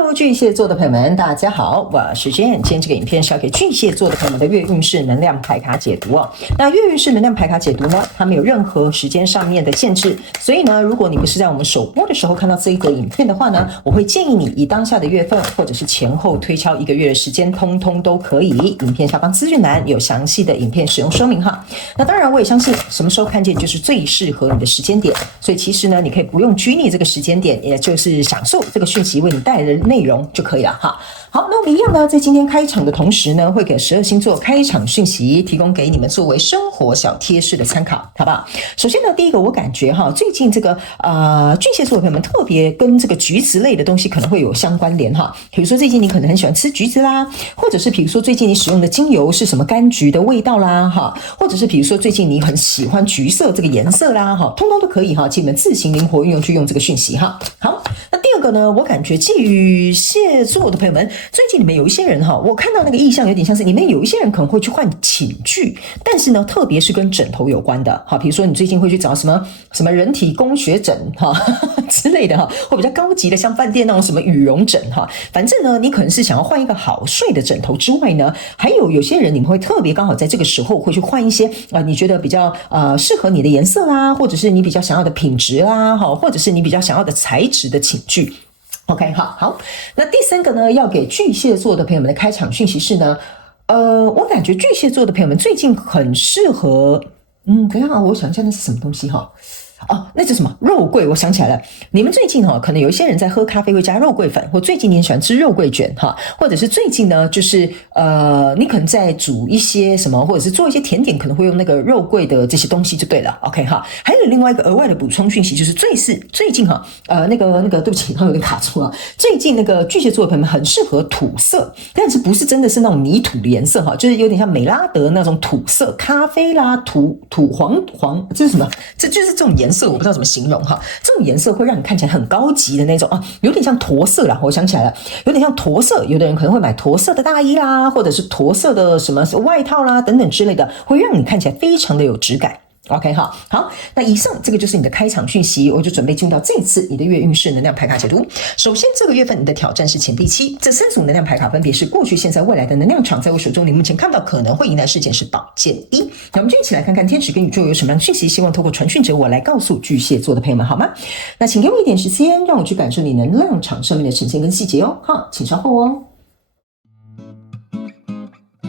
Hello， 巨蟹座的朋友們，大家好，我是 Jane。今天這個影片是要給巨蟹座的朋友們的月運勢能量牌卡解讀哦。那月運勢能量牌卡解讀呢，它沒有任何時間上面的限制，所以呢，如果你不是在我們首播的時候看到這一則影片的話呢，我會建議你以當下的月份或者是前後推敲1個月的時間，通通都可以。影片下方資訊欄有詳細的影片使用說明哈。那當然，我也相信什麼時候看見就是最適合你的時間點，所以其實呢，你可以不用拘泥這個時間點，也就是享受這個訊息為你帶來的內容就可以了哈。好，那我們一樣呢，在今天開場的同時呢，會給12星座開場訊息，提供給你們作為生活小貼士的參考，好不好？首先呢，第一個我感覺哈，最近這個巨蟹座的朋友們特別跟這個橘子類的東西可能會有相關聯哈。比如說最近你可能很喜歡吃橘子啦，或者是比如說最近你使用的精油是什麼柑橘的味道啦哈，或者是比如說最近你很喜歡橘色這個顏色啦哈，通通都可以哈，請你們自行靈活運用去用這個訊息哈。好，那第二個呢，我感覺巨蟹座的朋友們，最近你們有一些人哈，我看到那個意象有點像是你們有一些人可能會去換寢具，但是呢，特別是跟枕頭有關的哈，比如說你最近會去找什麼人體工學枕哈之類的哈，或比較高級的像飯店那種什麼羽絨枕哈，反正呢，你可能是想要換一個好睡的枕頭之外呢，還有些人你們會特別剛好在這個時候會去換一些你覺得比較適合你的顏色啦，或者是你比較想要的品質啦哈，或者是你比較想要的材質的寢具。OK， 好，那第三個呢，要給巨蟹座的朋友們的開場訊息是呢，我感覺巨蟹座的朋友們最近很適合，等一下啊，我想一下那是什麼東西哈。哦，那是什麼肉桂？我想起來了，你們最近可能有一些人在喝咖啡會加肉桂粉，或最近你很喜歡吃肉桂卷哈，或者是最近呢，就是你可能在煮一些什麼，或者是做一些甜點，可能會用那個肉桂的這些東西就對了。OK 哈，還有另外一個額外的補充訊息，就是最近哈，那個對不起，有點卡住了。最近那個巨蟹座的朋友們很適合土色，但是不是真的是那種泥土的顏色哈，就是有點像美拉德那種土色，咖啡啦，土黃，這是什麼？這就是這種顏色，我不知道怎麼形容哈。這種顏色會讓你看起來很高級的那種啊，有點像駝色啦。我想起來了，有點像駝色。有的人可能會買駝色的大衣啦，或者是駝色的什麼外套啦等等之類的，會讓你看起來非常的有質感。OK 好，那以上這個就是你的開場訊息，我就準備進入到這次你的月運勢能量牌卡解讀。首先，這個月份你的挑戰是錢幣7，這3組能量牌卡分別是過去、現在、未來的能量場，在我手中，你目前看到可能會迎來事件是寶劍1。那我們就一起來看看天使跟宇宙有什麼樣的訊息，希望透過傳訊者我來告訴巨蟹座的朋友們，好嗎？那請給我一點時間，讓我去感受你能量場上面的呈現跟細節哦。好，請稍後哦。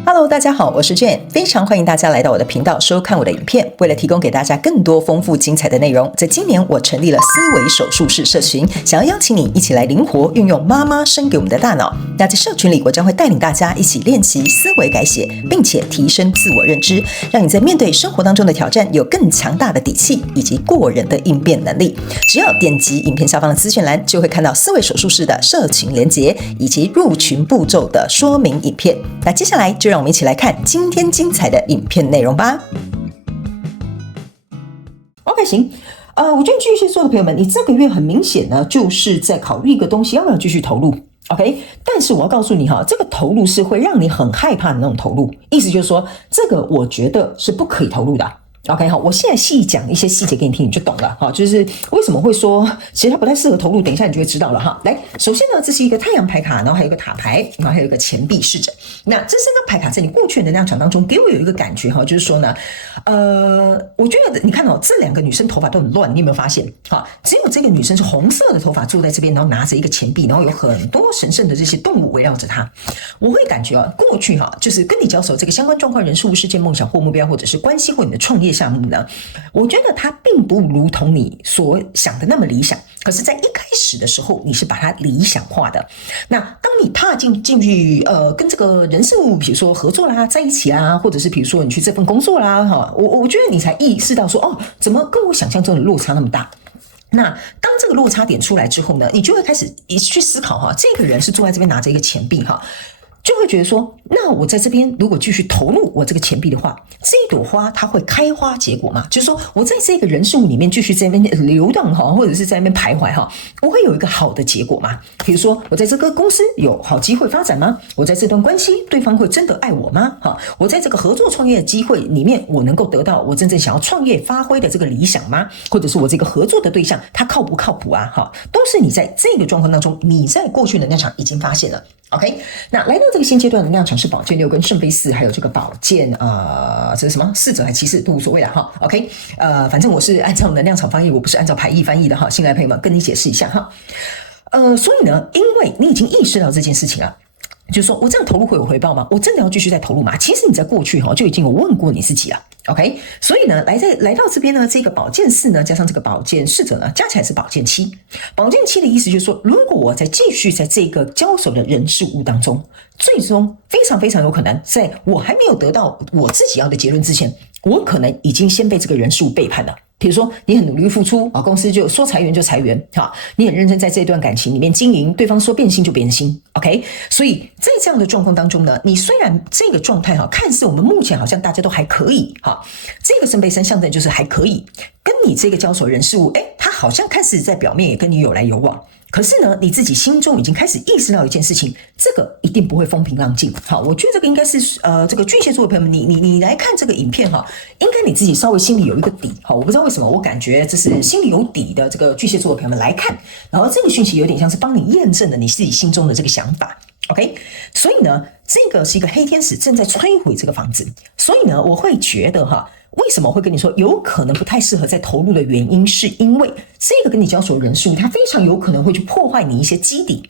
Hello， 大家好，我是 Jane， 非常歡迎大家來到我的頻道收看我的影片。為了提供給大家更多豐富精彩的內容，在今年我成立了思維手術室社群，想要邀請你一起來靈活運用媽媽生給我們的大腦。那在社群裡，我將會帶領大家一起練習思維改寫，並且提升自我認知，讓你在面對生活當中的挑戰有更強大的底氣以及過人的應變能力。只要點擊影片下方的資訊欄，就會看到思維手術室的社群連結以及入群步驟的說明影片。那接下來就讓我們一起來看今天精彩的影片內容吧。OK， 行，我覺得巨蟹座的朋友們，你這個月很明顯呢，就是在考慮一個東西要不要繼續投入。OK， 但是我要告訴你哈，這個投入是會讓你很害怕的那種投入，意思就是說，這個我覺得是不可以投入的。OK， 好，我現在細講一些細節給你聽，你就懂了哈。就是為什麼會說，其實它不太適合投入，等一下你就會知道了哈。来，首先呢，這是一個太陽牌卡，然後還有一個塔牌，然後還有一個錢幣侍者。那這3張牌卡在你過去的能量場當中，給我有一個感覺哈，就是說呢，我覺得你看哦，這2個女生頭髮都很亂，你有沒有發現？哈，只有這個女生是紅色的頭髮，坐在這邊，然後拿着一個錢幣，然後有很多神聖的這些動物圍繞着她。我會感覺啊，過去哈，就是跟你交手這個相關狀況、人事物、事件、夢想或目標，或者是關係或你的創業項目呢，我覺得它並不如同你所想的那麼理想。可是，在一開始的時候，你是把它理想化的。那當你踏進去，跟這個人事物，比如說合作啦，在一起啦，或者是比如說你去這份工作啦，哈，我覺得你才意識到說，哦，怎麼跟我想象中的落差那麼大？那當這個落差點出來之後呢，你就會開始去思考哈，這個人是坐在這邊拿着一個錢幣哈。就會覺得說，那我在這邊如果繼續投入我這個錢幣的話，這一朵花它會開花結果嗎？就是說我在這個人事物裡面繼續在那邊流動哈，或者是在那邊徘徊哈，我會有一個好的結果嗎？比如說我在這個公司有好機會發展嗎？我在這段關係對方會真的愛我嗎？哈，我在這個合作創業的機會裡面，我能夠得到我真正想要創業發揮的這個理想嗎？或者是我這個合作的對象他靠不靠譜啊？哈，都是你在這個狀況當中，你在過去能量場已經發現了。OK， 那來到這個現階段能量場是寶劍6跟聖杯4，還有這個寶劍這是什麼4者還是騎士都無所謂啦哈。OK， 反正我是按照能量場翻譯，我不是按照牌意翻譯的哈。新來的朋友們跟你解釋一下哈。所以呢，因為你已經意識到這件事情了。就是說我這樣投入會有回報嗎？我真的要繼續再投入嗎？其實你在過去就已經有問過你自己了。OK， 所以呢，來到這邊呢，這個寶劍4呢，加上這個寶劍侍者呢，加起來是寶劍7。寶劍7的意思就是說，如果我再繼續在這個交手的人事物當中，最終非常非常有可能，在我還沒有得到我自己要的結論之前，我可能已經先被這個人事物背叛了。比如說你很努力付出啊，公司就說裁員就裁員，哈，你很認真在這段感情裡面經營，對方說變心就變心 ，OK， 所以在這樣的狀況當中呢，你雖然這個狀態看似我們目前好像大家都還可以哈，這個聖杯3象徵就是還可以跟你這個交手人事物，他好像看似在表面也跟你有來有往。可是呢，你自己心中已經開始意識到一件事情，這個一定不會風平浪靜。好，我覺得這個應該是這個巨蟹座的朋友們，你來看這個影片哈，應該你自己稍微心裡有一個底。好，我不知道為什麼，我感覺這是心裡有底的這個巨蟹座的朋友們來看，然後這個訊息有點像是幫你驗證了你自己心中的這個想法。OK， 所以呢，這個是一個黑天使正在摧毀這個房子，所以呢，我會覺得為什麼我會跟你說有可能不太適合再投入的原因，是因為這個跟你交手的人數，它非常有可能會去破壞你一些基底。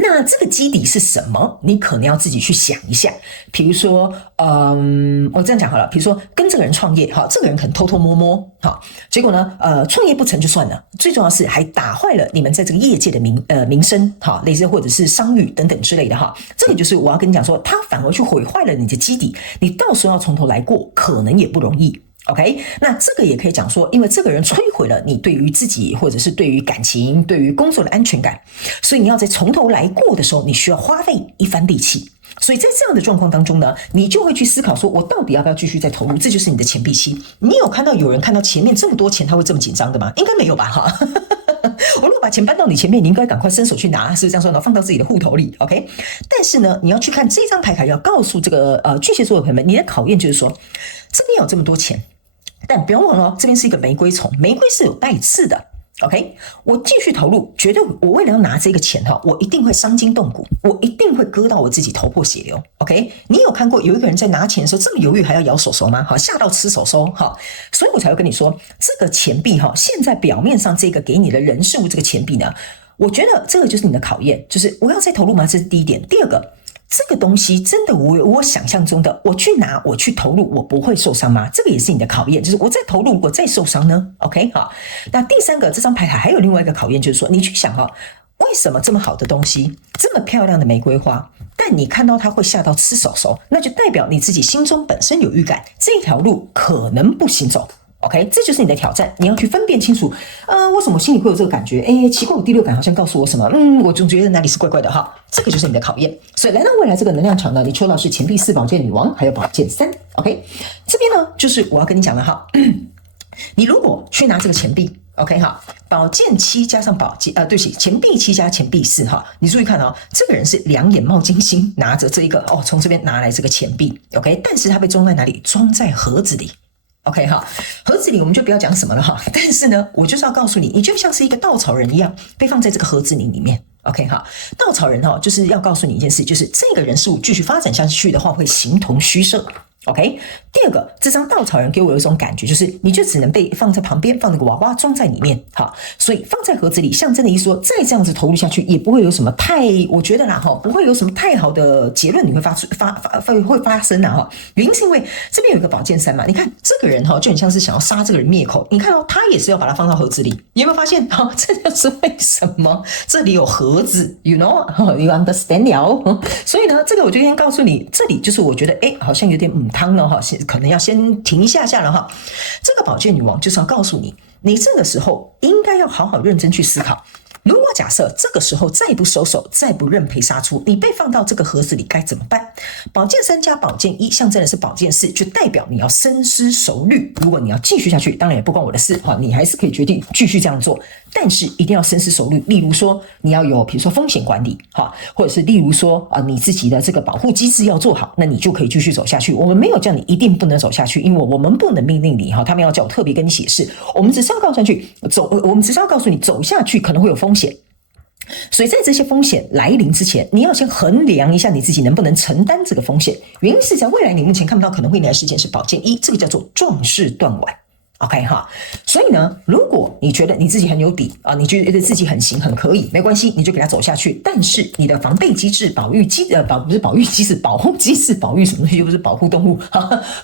那這個基底是什麼？你可能要自己去想一下。比如說，我這樣講好了，比如說跟這個人創業，哈，這個人可能偷偷摸摸，哈，結果呢，創業不成就算了，最重要的是還打壞了你們在這個業界的名聲，哈，類似或者是商譽等等之類的，哈，這個就是我要跟你講說，他反而去毀壞了你的基底，你到時候要從頭來過，可能也不容易。OK， 那這個也可以講說，因為這個人摧毀了你對於自己或者是對於感情、對於工作的安全感，所以你要在從頭來過的時候，你需要花費一番力氣。所以在這樣的狀況當中呢，你就會去思考說，我到底要不要繼續再投入？這就是你的錢幣7。你有看到有人看到前面這麼多錢，他會這麼緊張的嗎？應該沒有吧，哈。我如果把錢搬到你前面，你應該趕快伸手去拿，是不是這樣說呢？放到自己的戶頭裡 ，OK？ 但是呢，你要去看這張牌卡，要告訴這個巨蟹座的朋友們，你的考驗就是說，這邊有這麼多錢。但不要忘了，這邊是一個玫瑰蟲，玫瑰是有帶刺的。OK， 我繼續投入，絕對我為了要拿這個錢哈，我一定會傷筋動骨，我一定會割到我自己頭破血流。OK， 你有看過有一個人在拿錢的時候這麼猶豫，還要咬手手嗎？好，嚇到吃手手哈，所以我才會跟你說，這個錢幣哈，現在表面上這個給你的人事物這個錢幣呢，我覺得這個就是你的考驗，就是我要再投入嗎？這是第一點。第二個。這個東西真的我想象中的，我去拿，我去投入，我不會受傷嗎？這個也是你的考驗，就是我再投入，我再受傷呢 ？OK， 好。那第三個，這張牌卡還有另外一個考驗，就是說你去想為什麼這麼好的東西，這麼漂亮的玫瑰花，但你看到它會嚇到吃手手，那就代表你自己心中本身有預感，這條路可能不行走。OK， 這就是你的挑戰，你要去分辨清楚，為什麼心裡會有這個感覺？奇怪，我第六感好像告訴我什麼？我總覺得哪裡是怪怪的哈。這個就是你的考驗。所以來到未來這個能量場呢，你抽到是錢幣4、寶劍女王，還有寶劍3。OK， 這邊呢就是我要跟你講的哈，你如果去拿這個錢幣 ，OK 哈，寶劍7加上對不起，錢幣7加錢幣4哈，你注意看這個人是兩眼冒金星，拿着這一個從這邊拿來這個錢幣 ，OK， 但是他被裝在哪裡？裝在盒子裡。OK 哈，盒子裡我們就不要講什麼了哈，但是呢，我就是要告訴你，你就像是一個稻草人一樣，被放在這個盒子裡面。OK 哈，稻草人就是要告訴你一件事，就是這個人事物繼續發展下去的話，會形同虛設。OK， 第二個，這張稻草人給我有一種感覺，就是你就只能被放在旁邊，放那個娃娃裝在裡面，好，所以放在盒子裡，象徵的意思說，再這樣子投入下去，也不會有什麼我覺得啦哈，不會有什麼太好的結論，你會會發生啦哈。原因是因為這邊有一個寶劍3嘛，你看這個人就很像是想要殺這個人滅口，你看他也是要把它放到盒子裡，你有沒有發現？這就是為什麼這裡有盒子 ，you know，you understand 了。所以呢，這個我就先告訴你，這裡就是我覺得好像有點湯了哈，可能要先停一下了哈。這個寶劍女王就是要告訴你，你這個時候應該要好好認真去思考，如果假設這個時候再不收手，再不認賠殺出，你被放到這個盒子裡該怎麼辦？寶劍3加寶劍1象徵的是寶劍4，就代表你要深思熟慮。如果你要繼續下去，當然也不關我的事，你還是可以決定繼續這樣做，但是一定要深思熟慮。例如說，你要有比如說風險管理，或者是例如說你自己的這個保護機制要做好，那你就可以繼續走下去。我們沒有叫你一定不能走下去，因為我們不能命令你，他們要叫我特別跟你解釋，我們只是要告訴你走下去可能會有風險。所以在這些風險來臨之前，你要先衡量一下你自己能不能承擔這個風險。原因是在未來你目前看不到可能會來的事件是寶劍1，這個叫做壯士斷腕。OK 哈，所以呢，如果你覺得你自己很有底啊，你覺得自己很行很可以，沒關係，你就給他走下去。但是你的防備機制、保護機制、保育什麼東西，又不是保護動物，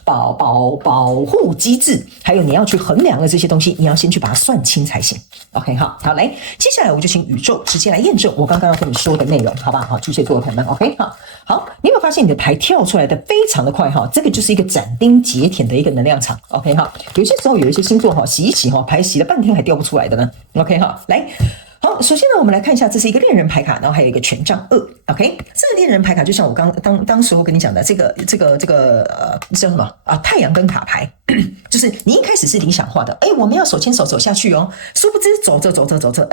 保護機制，還有你要去衡量的這些東西，你要先去把它算清才行。OK 好，來，接下來我就請宇宙直接來驗證我剛剛要跟你說的內容，好吧？好，巨蟹座的朋友們 ，OK 好，你有沒有發現你的牌跳出來的非常的快哈？這個就是一個斬釘截鐵的一個能量場。OK 哈，有些時候有一些星座洗一洗牌洗了半天還掉不出來的呢。OK 哈，來。好，首先呢，我們來看一下，這是一個戀人牌卡，然後還有一個權杖2。OK，這個戀人牌卡就像我當時候跟你講的，這個叫什麼啊？太陽燈卡牌，就是你一開始是理想化的，我們要手牽手走下去哦，殊不知走着，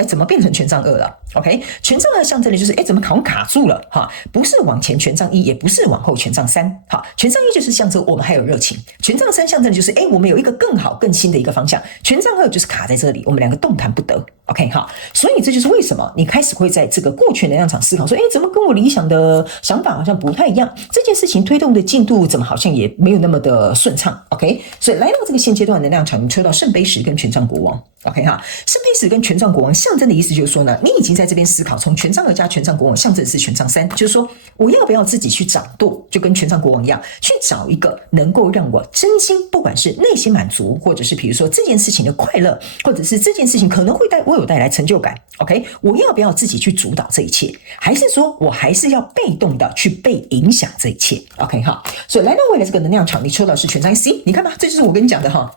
怎麼變成權杖2了 ？OK， 權杖2象徵的就是怎麼好像卡住了哈，不是往前權杖1，也不是往後權杖3。好，權杖1就是象徵我們還有熱情，權杖3象徵的就是我們有一個更好更新的一個方向，權杖2就是卡在這裡，我們兩個動彈不得。OK 好，所以這就是為什麼你開始會在這個過去能量場思考說，怎麼跟我理想的想法好像不太一樣？這件事情推動的進度怎麼好像也沒有那麼的順暢 ？OK， 所以來到這個現階段能量場，你抽到聖杯10跟權杖國王。OK 哈，聖杯10跟權杖國王象徵的意思就是說呢，你已經在這邊思考，從權杖2加權杖國王象徵的是權杖3，就是說我要不要自己去掌舵，就跟權杖國王一樣，去找一個能夠讓我真心，不管是內心滿足，或者是比如說這件事情的快樂，或者是這件事情可能會帶來成就感。OK， 我要不要自己去主導這一切，還是說我還是要被動的去被影響這一切 ？OK 哈，所以來到未來這個能量場，你抽到的是权杖 C， 你看吧，這就是我跟你講的哈。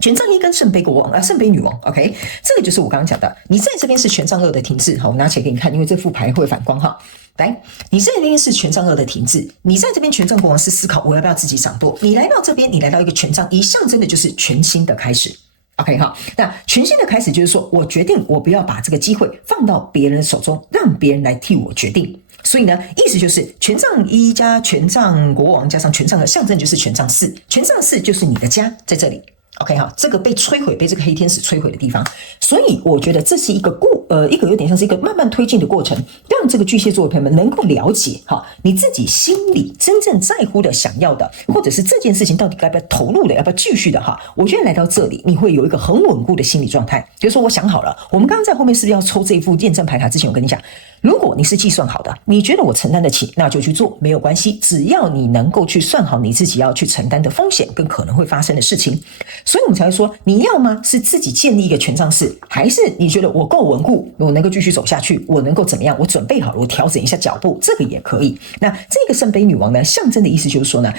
權杖1跟聖杯國王聖杯女王 ，OK， 這個就是我剛剛講的。你在這邊是權杖2的停滯，好，我拿起來給你看，因為這副牌會反光哈。來，你在這邊是權杖2的停滯，你在這邊權杖國王是思考我要不要自己掌舵。你來到這邊，你來到一個權杖1，象徵的就是全新的開始。OK 好，那全新的開始就是說我決定我不要把這個機會放到別人手中，讓別人來替我決定。所以呢，意思就是權杖1加權杖國王加上權杖2，象徵就是權杖4，權杖4就是你的家在這裡。OK 哈，這個被摧毀，被這個黑天使摧毀的地方，所以我覺得這是一個有點像是一個慢慢推進的過程，讓這個巨蟹座的朋友們能夠了解哈，你自己心裡真正在乎的、想要的，或者是這件事情到底該不要投入的，要不要繼續的哈。我覺得來到這裡，你會有一個很穩固的心理狀態，比如說我想好了，我們剛剛在後面是不是要抽這一副驗證牌卡之前，我跟你講，如果你是計算好的，你覺得我承擔得起，那就去做，沒有關係，只要你能夠去算好你自己要去承擔的風險跟可能會發生的事情。所以我們才會說，你要嗎是自己建立一個權杖4，還是你覺得我夠穩固，我能夠繼續走下去，我能夠怎麼樣，我準備好了，我調整一下腳步，這個也可以。那這個聖杯女王呢，象徵的意思就是說呢，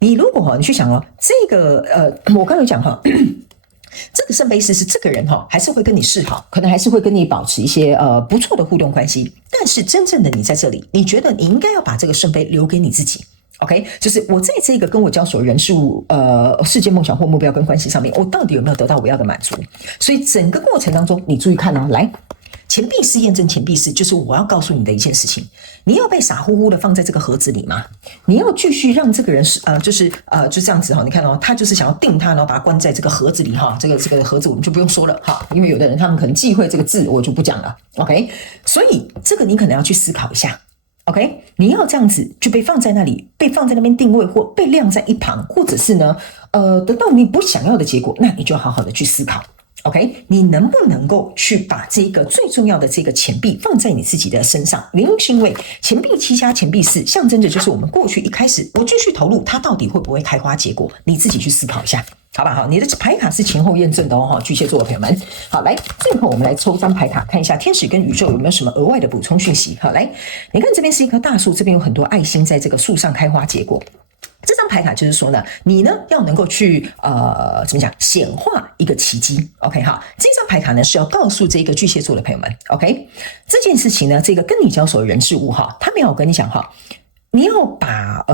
你如果你去想這個我剛才講這個聖杯4是這個人還是會跟你示好，可能還是會跟你保持一些不錯的互動關係，但是真正的你在這裡，你覺得你應該要把這個聖杯留給你自己。OK， 就是我在這個跟我交手人事物世界夢想或目標跟關係上面，我到底有沒有得到我要的滿足？所以整個過程當中，你注意看來錢幣4驗證錢幣4，就是我要告訴你的一件事情，你要被傻乎乎的放在這個盒子裡嗎？你要繼續讓這個人就這樣子你看他就是想要定他，然後把他關在這個盒子裡這個盒子我們就不用說了因為有的人他們可能忌諱這個字，我就不講了。OK， 所以這個你可能要去思考一下。OK， 你要這樣子就被放在那裡，被放在那邊定位，或被晾在一旁，或者是呢，得到你不想要的結果，那你就好好的去思考。OK， 你能不能夠去把這個最重要的這個錢幣放在你自己的身上？原因是因為錢幣7加錢幣4象徵着就是我們過去一開始我繼續投入，它到底會不會開花結果？你自己去思考一下，好吧？好，你的牌卡是前後驗證的巨蟹座的朋友們。好，來，最後我們來抽張牌卡，看一下天使跟宇宙有沒有什麼額外的補充訊息。好，來，你看這邊是一棵大樹，這邊有很多愛心在這個樹上開花結果。這張牌卡就是說呢，你呢要能夠去怎麼講顯化一個奇蹟 ，OK 哈，這張牌卡呢是要告訴這個巨蟹座的朋友們 ，OK 這件事情呢，這個跟你交手的人事物哈，他沒有跟你講哈，你要把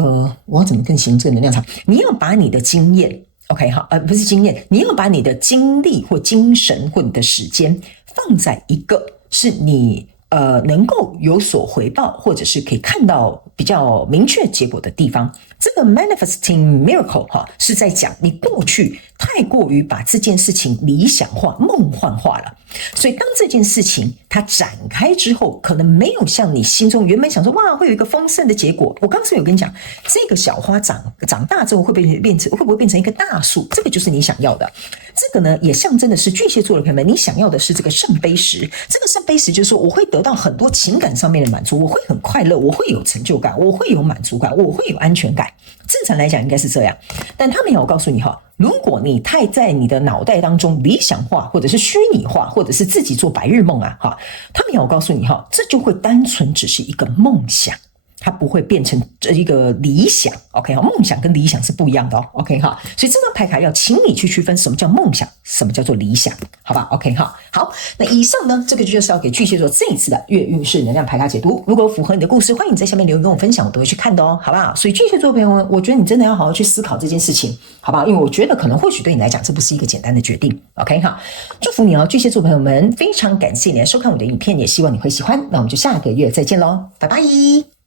我要怎麼更形容這個能量場？你要把你的經驗 ，OK 哈，不是經驗，你要把你的精力或精神或你的時間放在一個是你能夠有所回報，或者是可以看到比較明確結果的地方。這個 manifesting miracle 哈，是在講你過去太過於把這件事情理想化、夢幻化了，所以當這件事情它展開之後，可能沒有像你心中原本想說哇會有一個豐盛的結果。我剛才有跟你講，這個小花長大之後會不會變成一個大樹？這個就是你想要的。這個呢也象徵的是巨蟹座的朋友們，你想要的是這個聖杯十。這個聖杯十就是說，我會得到很多情感上面的滿足，我會很快樂，我會有成就感，我會有滿足感，我會有安全感。正常來講應該是這樣，但他們要我告訴你哈，如果你太在你的腦袋當中理想化，或者是虛擬化，或者是自己做白日夢啊哈，他們要我告訴你哈，這就會單純只是一個夢想。它不會變成一個理想 ，OK 哈，夢想跟理想是不一樣的哦 ，OK 哈，所以這張牌卡要請你去區分什麼叫夢想，什麼叫做理想，好吧 ，OK 哈，好，那以上呢，這個就是要給巨蟹座這一次的月運勢能量牌卡解讀。如果符合你的故事，歡迎你在下面留言跟我分享，我都會去看的哦，好不好？所以巨蟹座朋友們，我覺得你真的要好好去思考這件事情，好不好？因為我覺得可能或許對你來講，這不是一個簡單的決定 ，OK 哈，祝福你哦，巨蟹座朋友們，非常感謝你來收看我的影片，也希望你會喜歡。那我們就下個月再見嘍，拜拜。